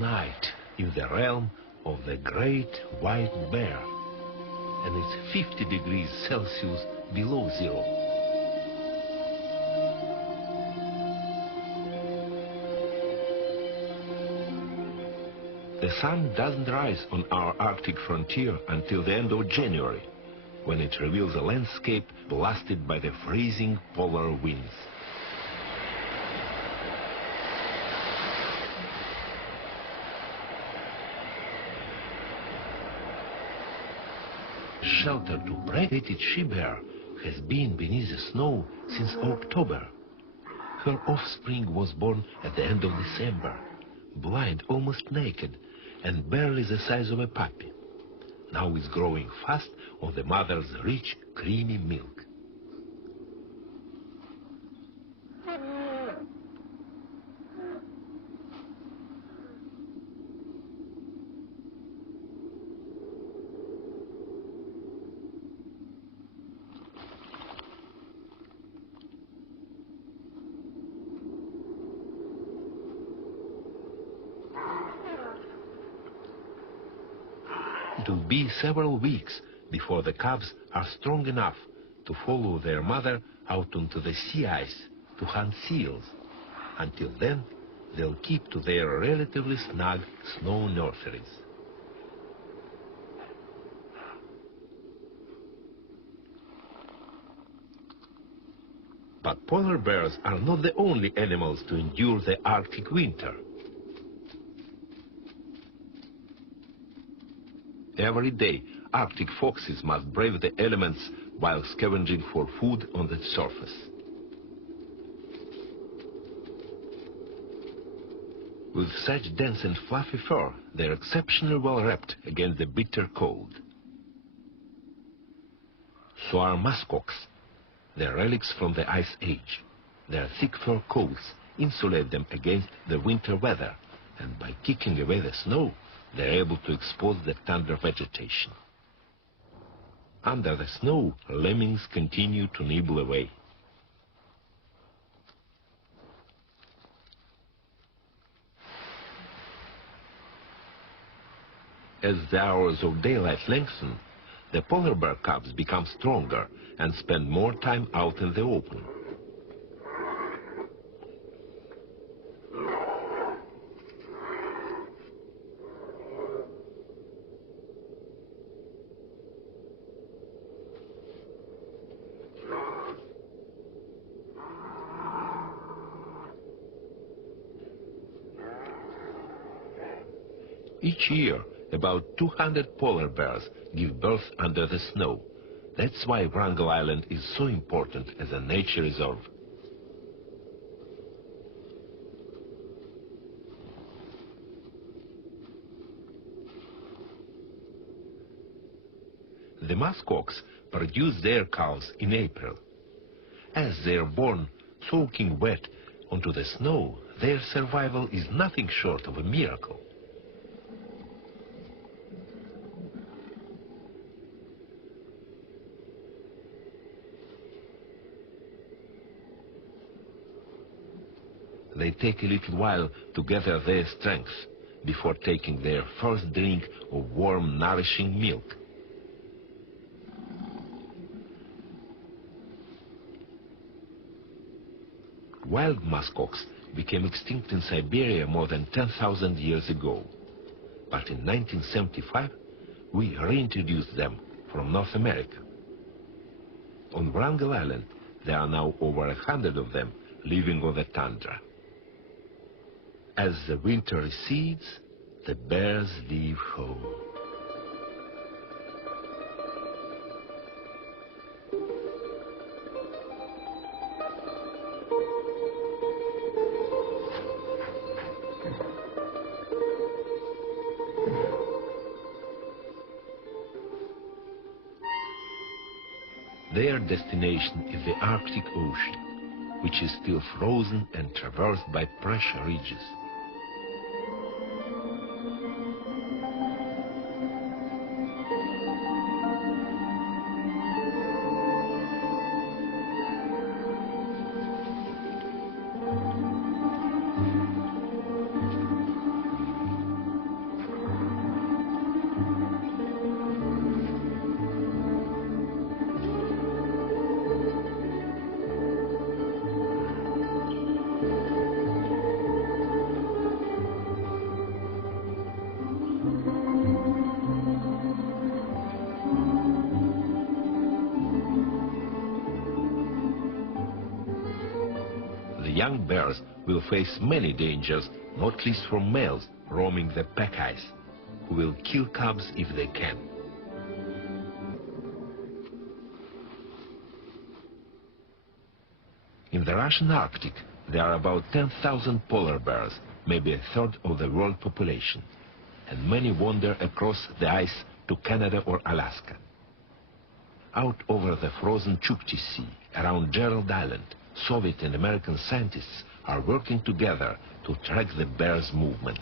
night in the realm of the great white bear, and it's 50 degrees Celsius below zero. The sun doesn't rise on our Arctic frontier until the end of January, when it reveals a landscape blasted by the freezing polar winds. Shelter to braided she-bear has been beneath the snow since October. Her offspring was born at the end of December, blind, almost naked, and barely the size of a puppy. Now is growing fast on the mother's rich, creamy milk. It will be several weeks before the cubs are strong enough to follow their mother out onto the sea ice to hunt seals. Until then, they'll keep to their relatively snug snow nurseries. But polar bears are not the only animals to endure the Arctic winter. Every day, Arctic foxes must brave the elements while scavenging for food on the surface. With such dense and fluffy fur, they're exceptionally well wrapped against the bitter cold. So are muskox. They're relics from the Ice Age. Their thick fur coats insulate them against the winter weather, and by kicking away the snow, they're able to expose the tundra vegetation. Under the snow, lemmings continue to nibble away. As the hours of daylight lengthen, the polar bear cubs become stronger and spend more time out in the open. Each year, about 200 polar bears give birth under the snow. That's why Wrangel Island is so important as a nature reserve. The muskox produce their calves in April. As they are born soaking wet onto the snow, their survival is nothing short of a miracle. They take a little while to gather their strength before taking their first drink of warm, nourishing milk. Wild muskox became extinct in Siberia more than 10,000 years ago. But in 1975, we reintroduced them from North America. On Wrangel Island, there are now over 100 of them living on the tundra. As the winter recedes, the bears leave home. Their destination is the Arctic Ocean, which is still frozen and traversed by pressure ridges. young bears will face many dangers, not least from males roaming the pack ice, who will kill cubs if they can. In the Russian Arctic, there are about 10,000 polar bears, maybe a third of the world population, and many wander across the ice to Canada or Alaska. Out over the frozen Chukchi Sea, around Gerald Island, Soviet and American scientists are working together to track the bears' movements.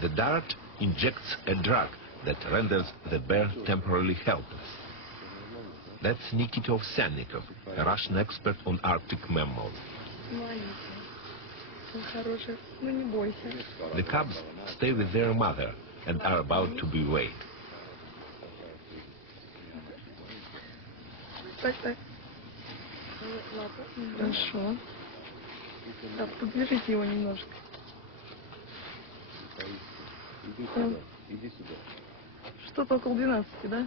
The dart injects a drug that renders the bear temporarily helpless. That's Nikita Ovsyannikov, a Russian expert on Arctic mammals. The cubs stay with their mother and are about to be weighed. Хорошо. Так, подвяжите его немножко. Что-то около 12, да?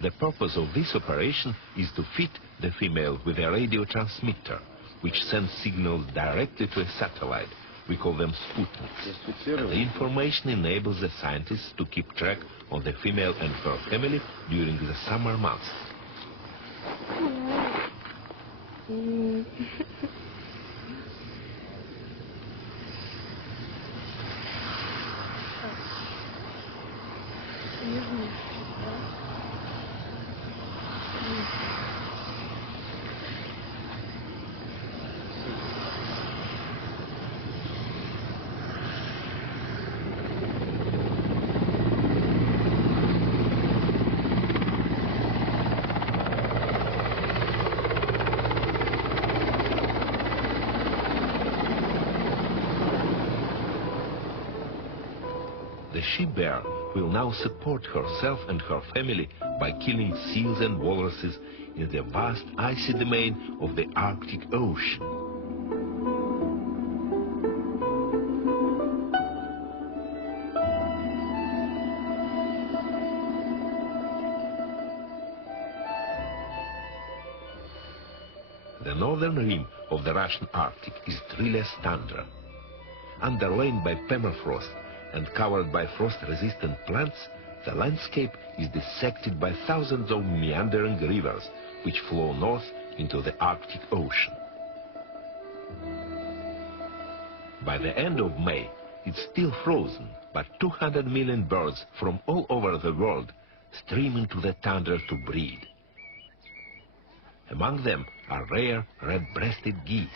The purpose of this operation is to fit the female with a radio transmitter, which sends signals directly to a satellite. We call them Sputniks. And the information enables the scientists to keep track of the female and her family during the summer months. The she-bear will now support herself and her family by killing seals and walruses in the vast icy domain of the Arctic Ocean. The northern rim of the Russian Arctic is treeless tundra. Underlain by permafrost and covered by frost-resistant plants, the landscape is dissected by thousands of meandering rivers which flow north into the Arctic Ocean. By the end of May, it's still frozen, but 200 million birds from all over the world stream into the tundra to breed. Among them are rare red-breasted geese.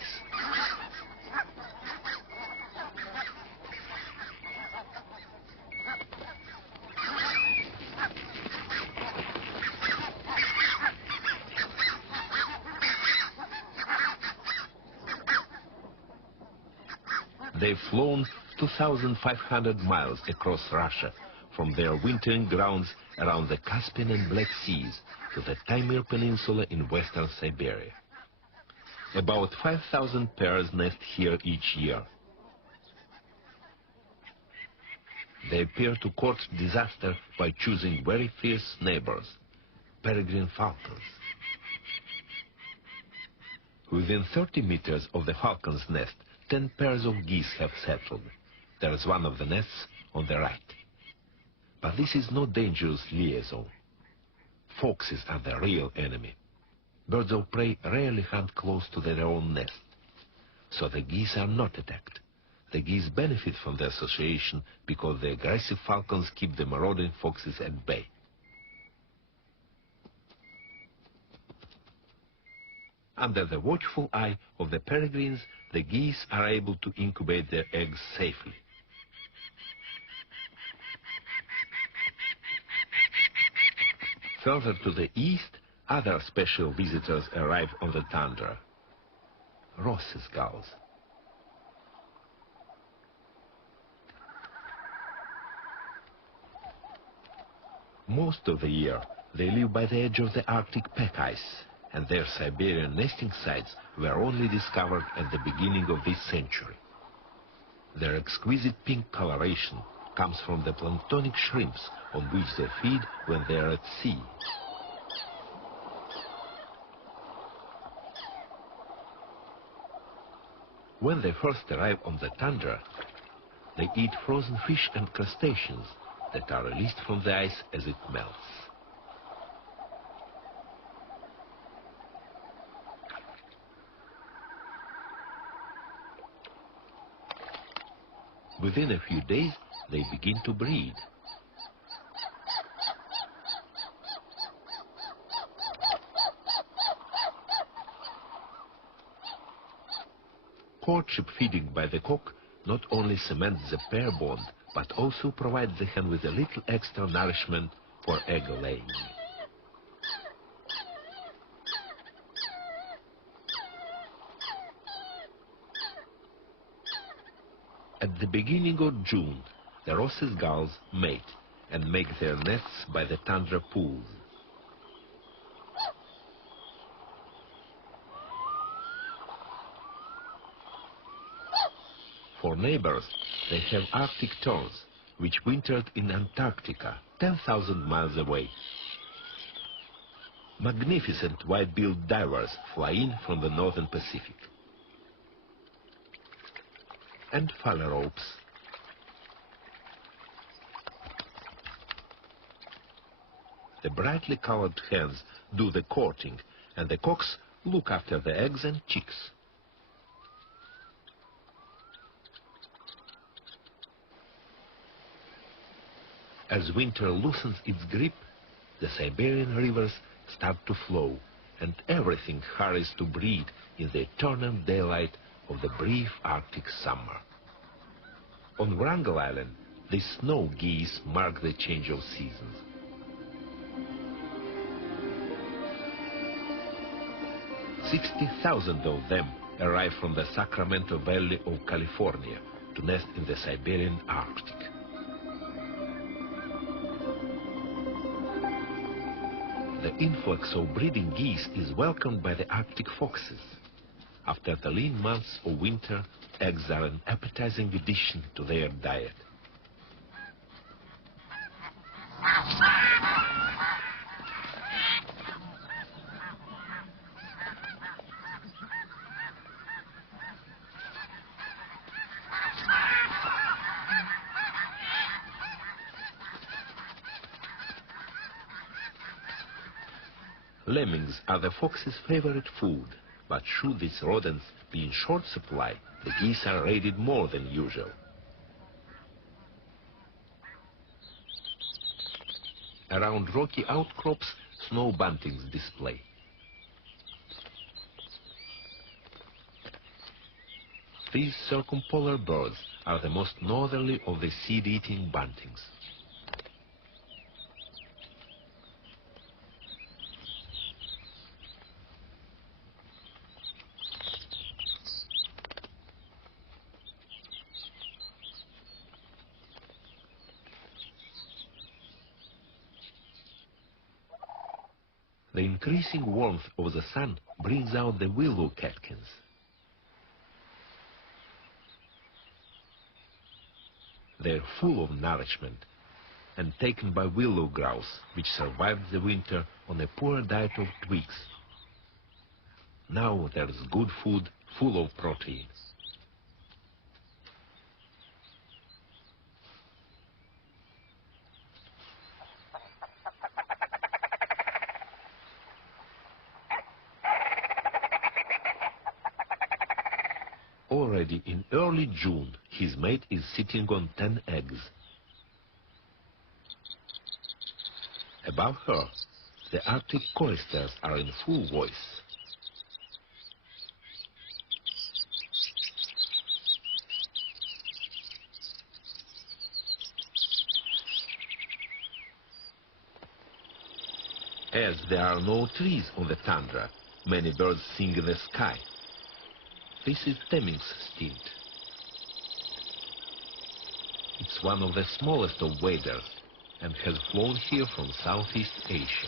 They've flown 2,500 miles across Russia from their wintering grounds around the Caspian and Black Seas to the Taimyr Peninsula in western Siberia. About 5,000 pairs nest here each year. They appear to court disaster by choosing very fierce neighbors, peregrine falcons. Within 30 meters of the falcon's nest, 10 pairs of geese have settled. There is one of the nests on the right. But this is no dangerous liaison. Foxes are the real enemy. Birds of prey rarely hunt close to their own nest. So the geese are not attacked. The geese benefit from the association because the aggressive falcons keep the marauding foxes at bay. Under the watchful eye of the peregrines, the geese are able to incubate their eggs safely. Further to the east, other special visitors arrive on the tundra. Ross's gulls. Most of the year, they live by the edge of the Arctic pack ice, and their Siberian nesting sites were only discovered at the beginning of this century. Their exquisite pink coloration comes from the planktonic shrimps on which they feed when they are at sea. When they first arrive on the tundra, they eat frozen fish and crustaceans that are released from the ice as it melts. Within a few days, they begin to breed. Courtship feeding by the cock not only cements the pair bond, but also provides the hen with a little extra nourishment for egg laying. At the beginning of June, the Ross's gulls mate and make their nests by the tundra pools. For neighbors, they have Arctic terns, which wintered in Antarctica, 10,000 miles away. Magnificent white-billed divers fly in from the northern Pacific. And phalaropes. The brightly colored hens do the courting, and the cocks look after the eggs and chicks. As winter loosens its grip, the Siberian rivers start to flow, and everything hurries to breed in the eternal daylight of the brief Arctic summer. On Wrangel Island, the snow geese mark the change of seasons. "60,000 of them arrive from the Sacramento Valley of California to nest in the Siberian Arctic. The influx of breeding geese is welcomed by the Arctic foxes. After the lean months of winter, eggs are an appetizing addition to their diet. Lemmings are the fox's favorite food, but should these rodents be in short supply, the geese are raided more than usual. Around rocky outcrops, snow buntings display. These circumpolar birds are the most northerly of the seed-eating buntings. The increasing warmth of the sun brings out the willow catkins. They're full of nourishment and taken by willow grouse, which survived the winter on a poor diet of twigs. Now there's good food full of protein. Already in early June, his mate is sitting on 10 eggs. Above her, the Arctic choristers are in full voice. As there are no trees on the tundra, many birds sing in the sky. This is Temminck's stint. It's one of the smallest of waders, and has flown here from Southeast Asia.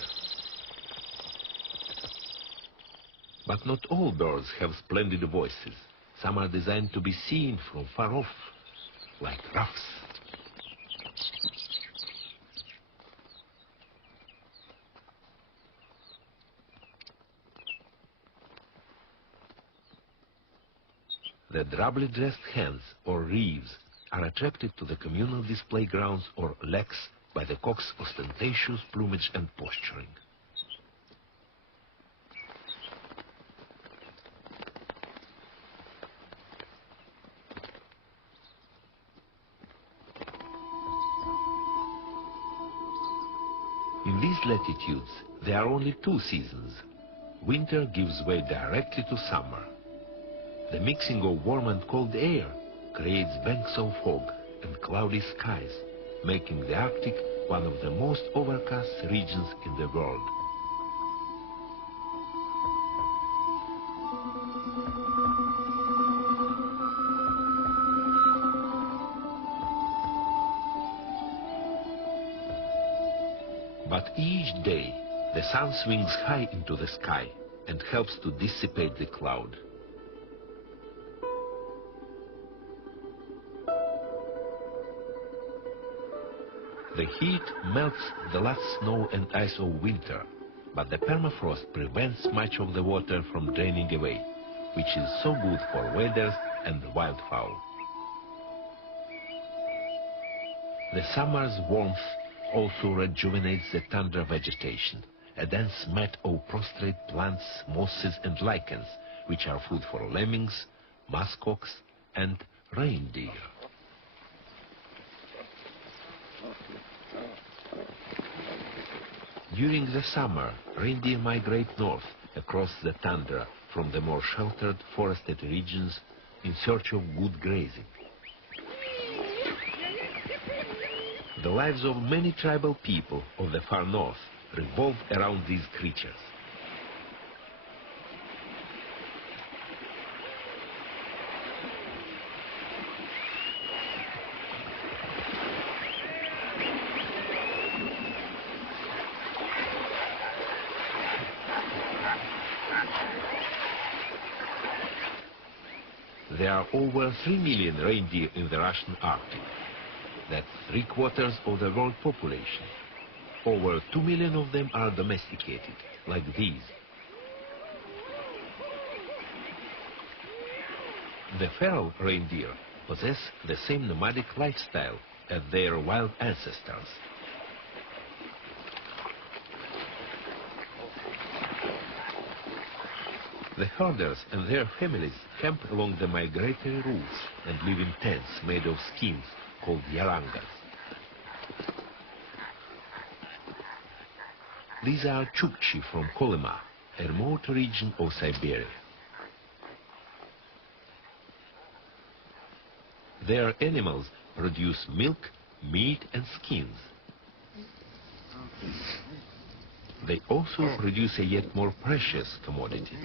But not all birds have splendid voices. Some are designed to be seen from far off, like ruffs. The drably dressed hens, or reeves, are attracted to the communal display grounds or leks by the cock's ostentatious plumage and posturing. In these latitudes, there are only two seasons. Winter gives way directly to summer. The mixing of warm and cold air creates banks of fog and cloudy skies, making the Arctic one of the most overcast regions in the world. But each day, the sun swings high into the sky and helps to dissipate the cloud. The heat melts the last snow and ice of winter, but the permafrost prevents much of the water from draining away, which is so good for waders and wildfowl. The summer's warmth also rejuvenates the tundra vegetation, a dense mat of prostrate plants, mosses and lichens, which are food for lemmings, muskox and reindeer. During the summer, reindeer migrate north across the tundra from the more sheltered forested regions in search of good grazing. The lives of many tribal people of the far north revolve around these creatures. There are over 3 million reindeer in the Russian Arctic. That's 3/4 of the world population. Over 2 million of them are domesticated, like these. The feral reindeer possess the same nomadic lifestyle as their wild ancestors. The herders and their families camp along the migratory routes and live in tents made of skins called yarangas. These are Chukchi from Kolyma, a remote region of Siberia. Their animals produce milk, meat and skins. They also produce a yet more precious commodity.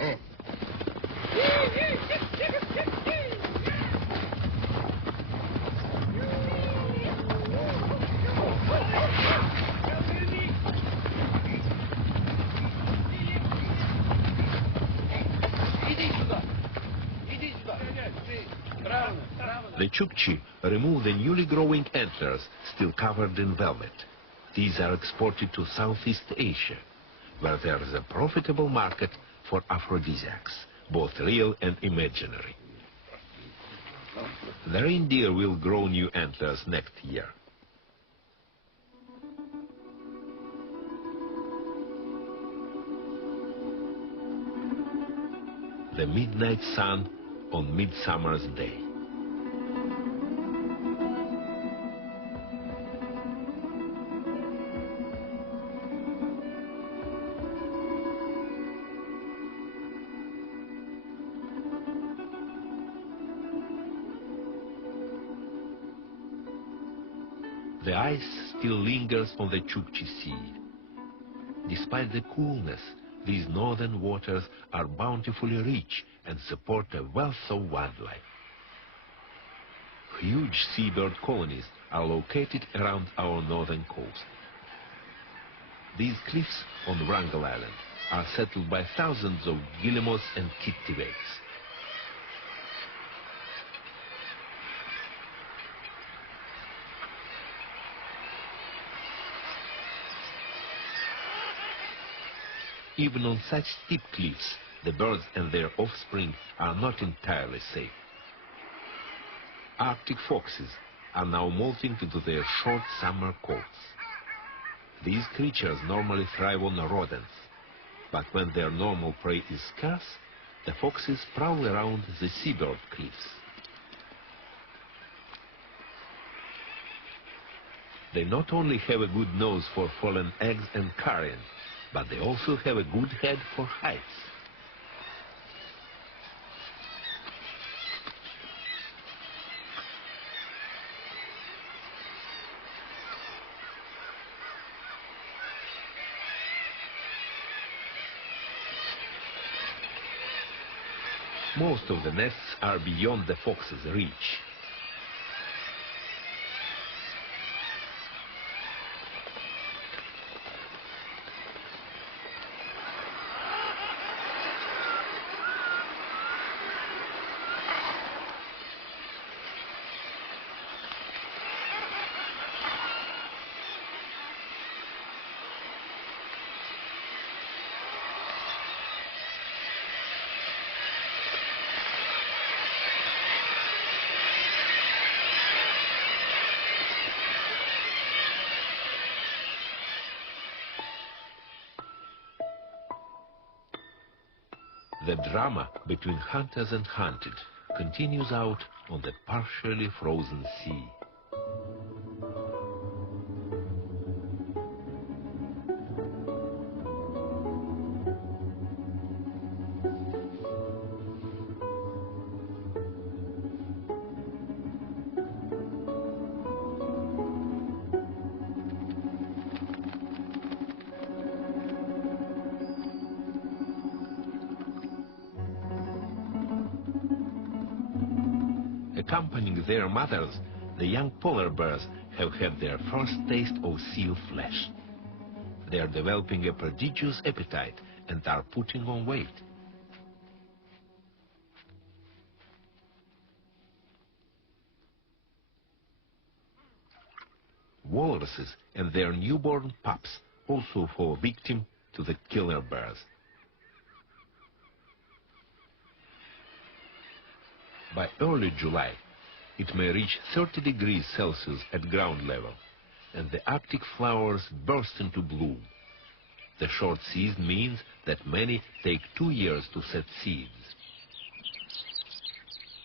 The Chukchi remove the newly growing antlers still covered in velvet. These are exported to Southeast Asia, where there is a profitable market for aphrodisiacs, both real and imaginary. The reindeer will grow new antlers next year. The midnight sun on Midsummer's Day. The ice still lingers on the Chukchi Sea. Despite the coolness, these northern waters are bountifully rich and support a wealth of wildlife. Huge seabird colonies are located around our northern coast. These cliffs on Wrangel Island are settled by thousands of guillemots and kittiwakes. Even on such steep cliffs, the birds and their offspring are not entirely safe. Arctic foxes are now molting into their short summer coats. These creatures normally thrive on rodents, but when their normal prey is scarce, the foxes prowl around the seabird cliffs. They not only have a good nose for fallen eggs and carrion, but they also have a good head for heights. Most of the nests are beyond the fox's reach. The drama between hunters and hunted continues out on the partially frozen sea. Accompanying their mothers, the young polar bears have had their first taste of seal flesh. They are developing a prodigious appetite and are putting on weight. Walruses and their newborn pups also fall victim to the killer bears. By early July, it may reach 30 degrees Celsius at ground level, and the Arctic flowers burst into bloom. The short season means that many take 2 years to set seeds.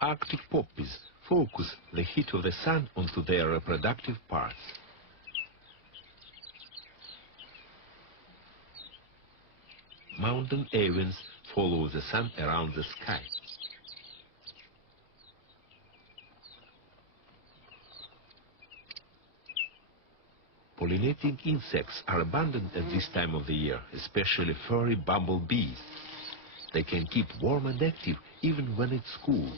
Arctic poppies focus the heat of the sun onto their reproductive parts. Mountain avens follow the sun around the sky. Pollinating insects are abundant at this time of the year, especially furry bumblebees. They can keep warm and active even when it's cool.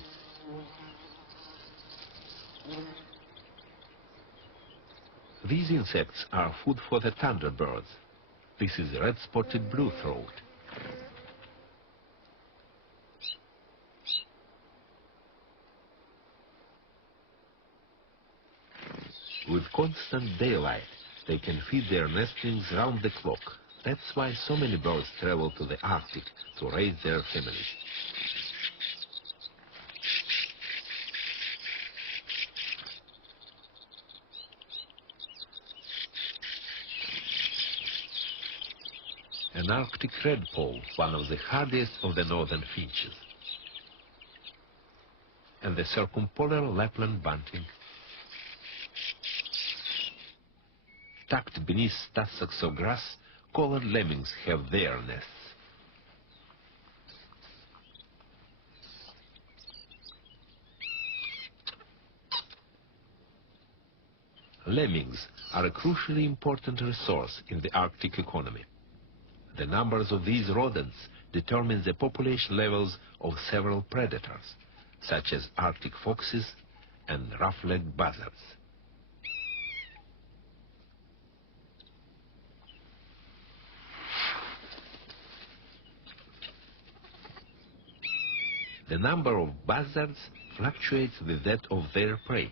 These insects are food for the thunderbirds. This is red-spotted bluethroat. With constant daylight, they can feed their nestlings round the clock. That's why so many birds travel to the Arctic to raise their families. An Arctic redpoll, one of the hardiest of the northern finches. And the circumpolar Lapland bunting. Tucked beneath tussocks of grass, collared lemmings have their nests. Lemmings are a crucially important resource in the Arctic economy. The numbers of these rodents determine the population levels of several predators, such as Arctic foxes and rough-legged buzzards. the number of buzzards fluctuates with that of their prey.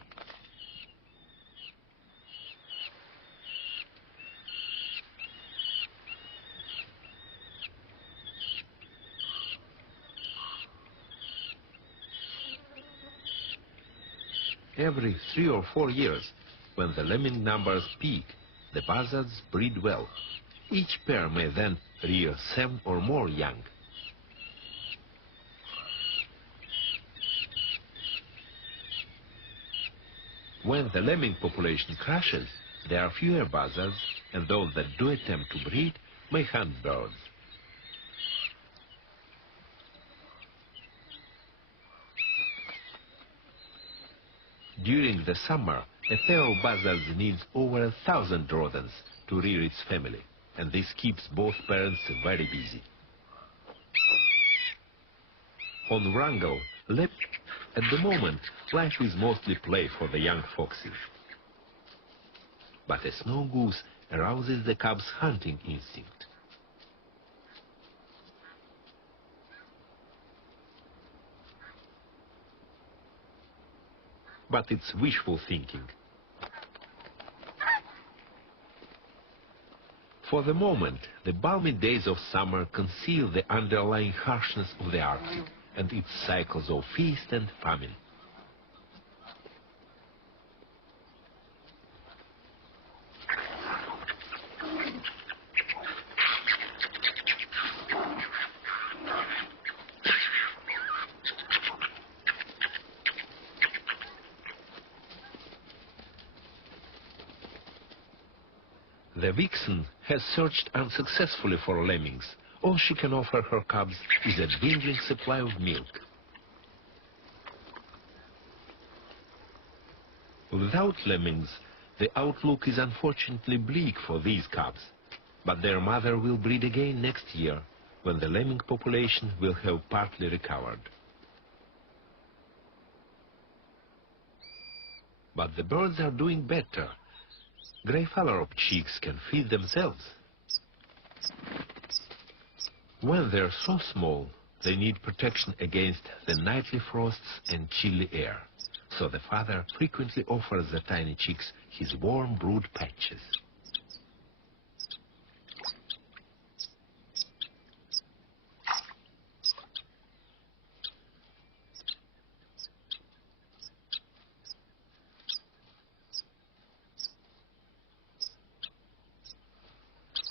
Every 3 or 4 years, when the lemming numbers peak, the buzzards breed well. Each pair may then rear 7 or more young. When the lemming population crashes, there are fewer buzzards, and those that do attempt to breed may hunt birds. During the summer, a pair of buzzards needs over 1,000 rodents to rear its family, and this keeps both parents very busy. On Wrangell, at the moment, life is mostly play for the young foxes. But a snow goose arouses the cub's hunting instinct. But it's wishful thinking. For the moment, the balmy days of summer conceal the underlying harshness of the Arctic and its cycles of feast and famine. The vixen has searched unsuccessfully for lemmings. All she can offer her cubs is a dwindling supply of milk. Without lemmings, the outlook is unfortunately bleak for these cubs. But their mother will breed again next year, when the lemming population will have partly recovered. But the birds are doing better. Gray phalarope chicks can feed themselves. When they're so small, they need protection against the nightly frosts and chilly air, so the father frequently offers the tiny chicks his warm brood patches.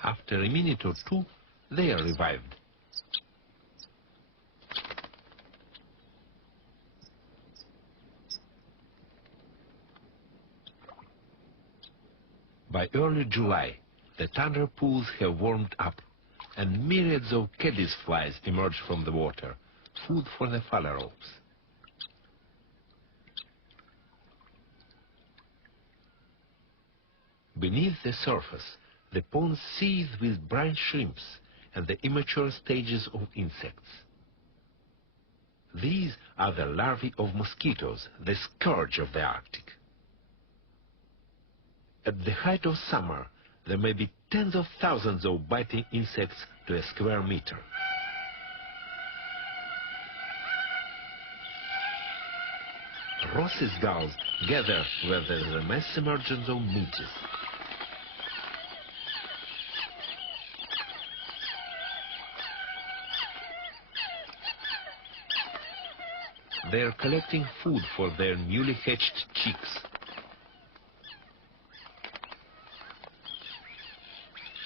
After a minute or two, they are revived. By early July, the tundra pools have warmed up, and myriads of caddis flies emerge from the water, food for the phalaropes. Beneath the surface, the ponds seethe with brine shrimps and the immature stages of insects. These are the larvae of mosquitoes, the scourge of the Arctic. At the height of summer, there may be tens of thousands of biting insects to a square meter. Ross's gulls gather where there is a mass emergence of midges. They are collecting food for their newly hatched chicks.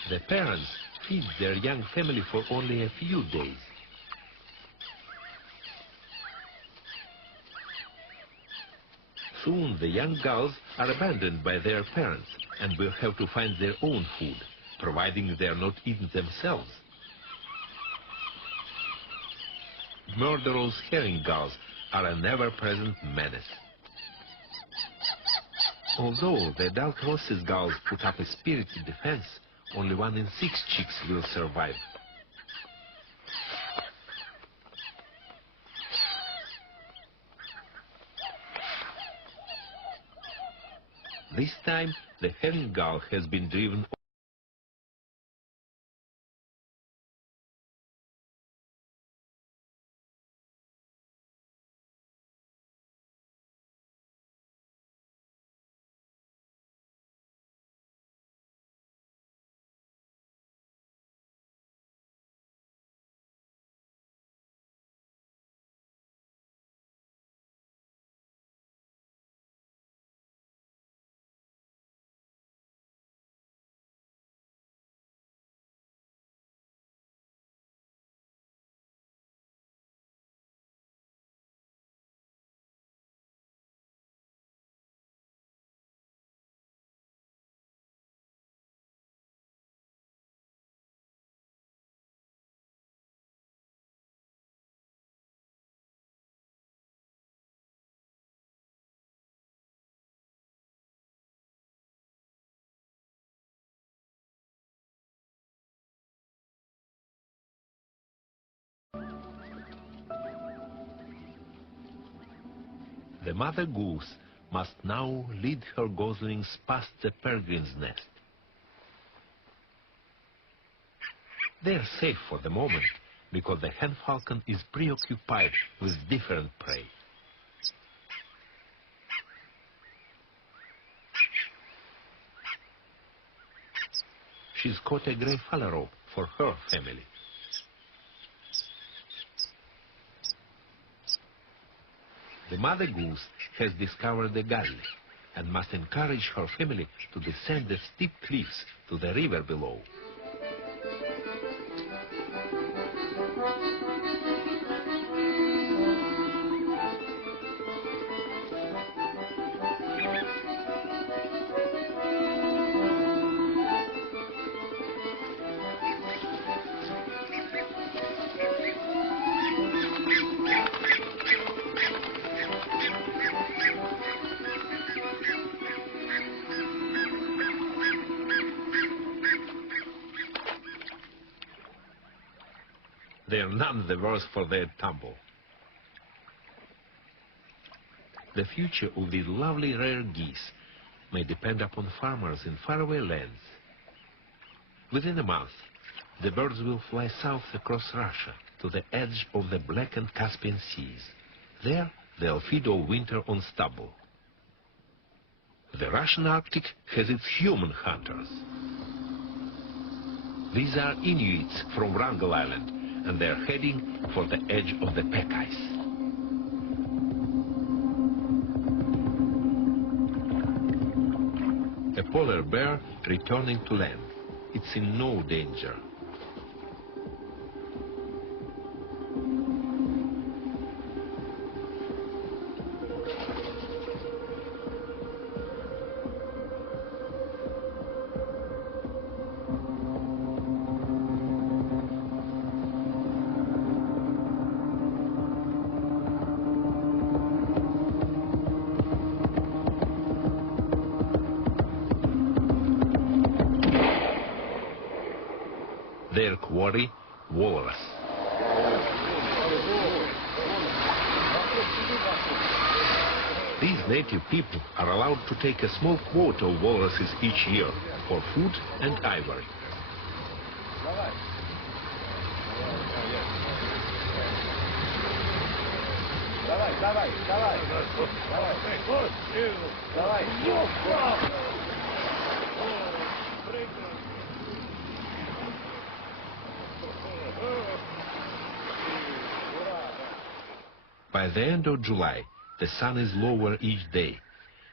The parents feed their young family for only a few days. Soon the young gulls are abandoned by their parents and will have to find their own food, providing they are not eaten themselves. Murderous herring gulls are an ever-present menace. Although the adult Ross's gulls put up a spirited defense, only 1 in 6 chicks will survive. This time, the herring gull has been driven The mother goose must now lead her goslings past the peregrine's nest. They are safe for the moment because the hen falcon is preoccupied with different prey. She's caught a gray phalarope for her family. The mother goose has discovered the gully and must encourage her family to descend the steep cliffs to the river below. They are none the worse for their tumble. The future of these lovely rare geese may depend upon farmers in faraway lands. Within a month, the birds will fly south across Russia to the edge of the Black and Caspian Seas. There, they'll feed all winter on stubble. The Russian Arctic has its human hunters. These are Inuits from Wrangel Island, and they're heading for the edge of the pack ice. A polar bear returning to land. It's in no danger. Their quarry, walrus. These native people are allowed to take a small quota of walruses each year for food and ivory. By the end of July, the sun is lower each day,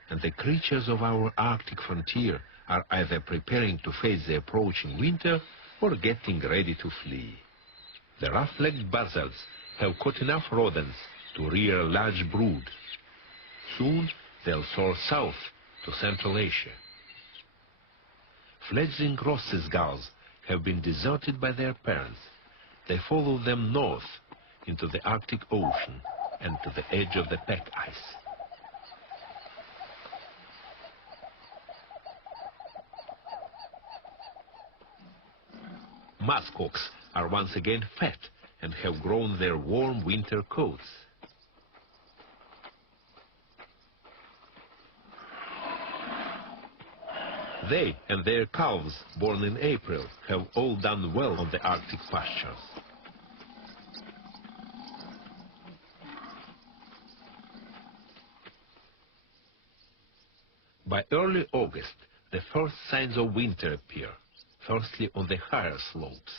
and the creatures of our Arctic frontier are either preparing to face the approaching winter or getting ready to flee. The rough-legged buzzards have caught enough rodents to rear a large brood. Soon they'll soar south to Central Asia. Fledgling Ross's gulls have been deserted by their parents. They follow them north into the Arctic Ocean and to the edge of the pack ice. Muskox are once again fat and have grown their warm winter coats. They and their calves, born in April, have all done well on the Arctic pastures. By early August, the first signs of winter appear, firstly on the higher slopes,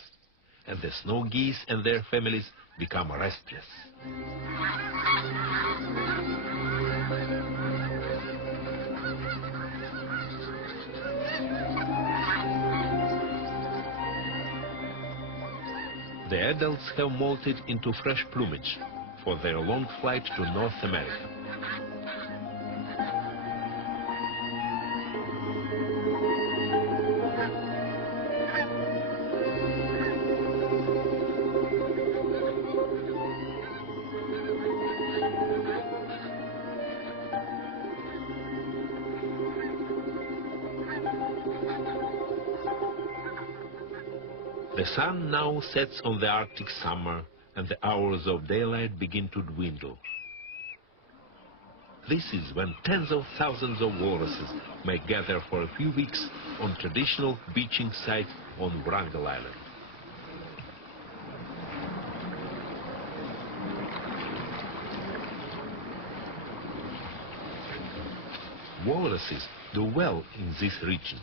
and the snow geese and their families become restless. The adults have molted into fresh plumage for their long flight to North America. The sun now sets on the Arctic summer, and the hours of daylight begin to dwindle. This is when tens of thousands of walruses may gather for a few weeks on traditional beaching sites on Wrangel Island. Walruses do well in this region.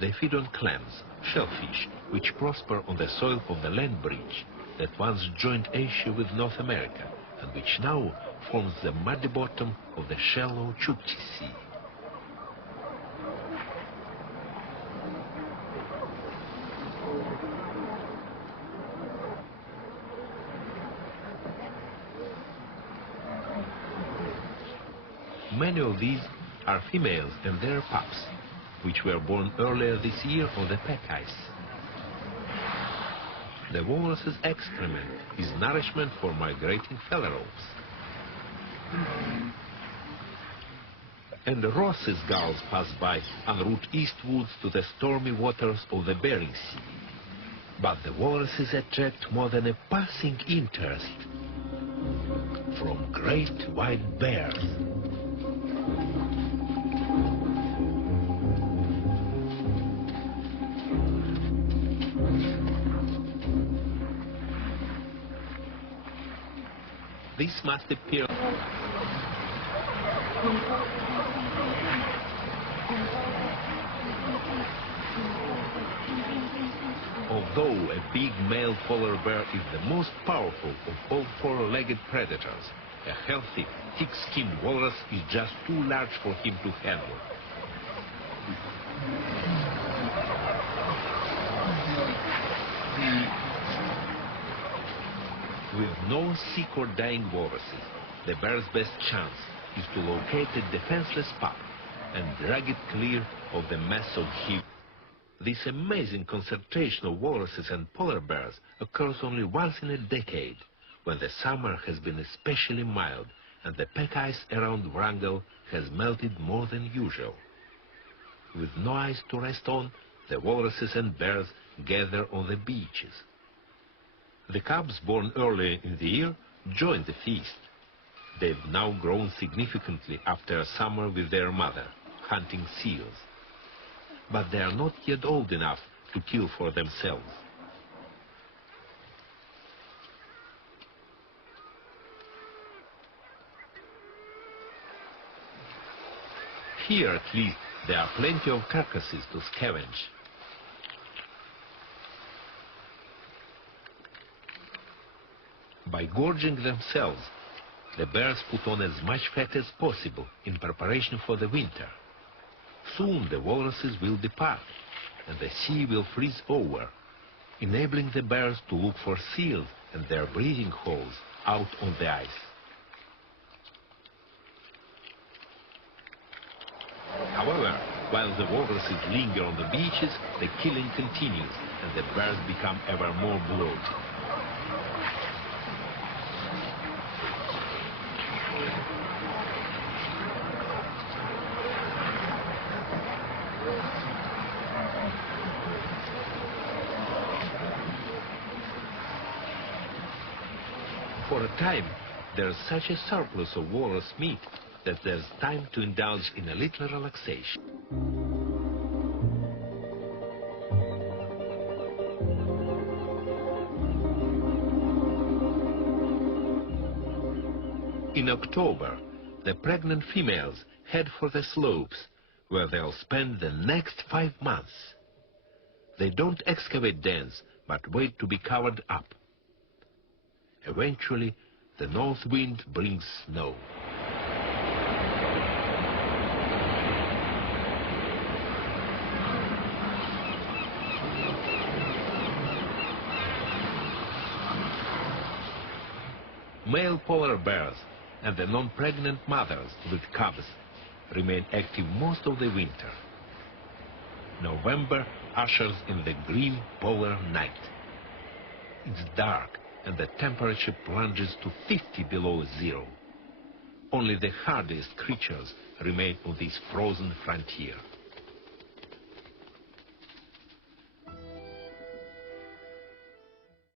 They feed on clams, shellfish, which prosper on the soil of the land bridge that once joined Asia with North America and which now forms the muddy bottom of the shallow Chukchi Sea. Many of these are females and their pups, which were born earlier this year on the pack ice. The walrus's excrement is nourishment for migrating phalaropes. And Ross's gulls pass by en route eastwards to the stormy waters of the Bering Sea. But the walruses attract more than a passing interest from great white bears. This must appear. Although a big male polar bear is the most powerful of all four-legged predators, a healthy, thick-skinned walrus is just too large for him to handle. With no sick or dying walruses, the bear's best chance is to locate a defenseless pup and drag it clear of the mass of heat. This amazing concentration of walruses and polar bears occurs only once in a decade, when the summer has been especially mild and the pack ice around Wrangel has melted more than usual. With no ice to rest on, the walruses and bears gather on the beaches. The cubs born early in the year join the feast. They've now grown significantly after a summer with their mother, hunting seals. But they are not yet old enough to kill for themselves. Here, at least, there are plenty of carcasses to scavenge. By gorging themselves, the bears put on as much fat as possible in preparation for the winter. Soon the walruses will depart, and the sea will freeze over, enabling the bears to look for seals and their breeding holes out on the ice. However, while the walruses linger on the beaches, the killing continues, and the bears become ever more bloated. For a time, there's such a surplus of walrus meat that there's time to indulge in a little relaxation. In October, the pregnant females head for the slopes, where they'll spend the next 5 months. They don't excavate dens, but wait to be covered up. Eventually, the north wind brings snow. Male polar bears and the non-pregnant mothers with cubs remain active most of the winter. November ushers in the grim polar night. It's dark and the temperature plunges to 50 below zero. Only the hardiest creatures remain on this frozen frontier.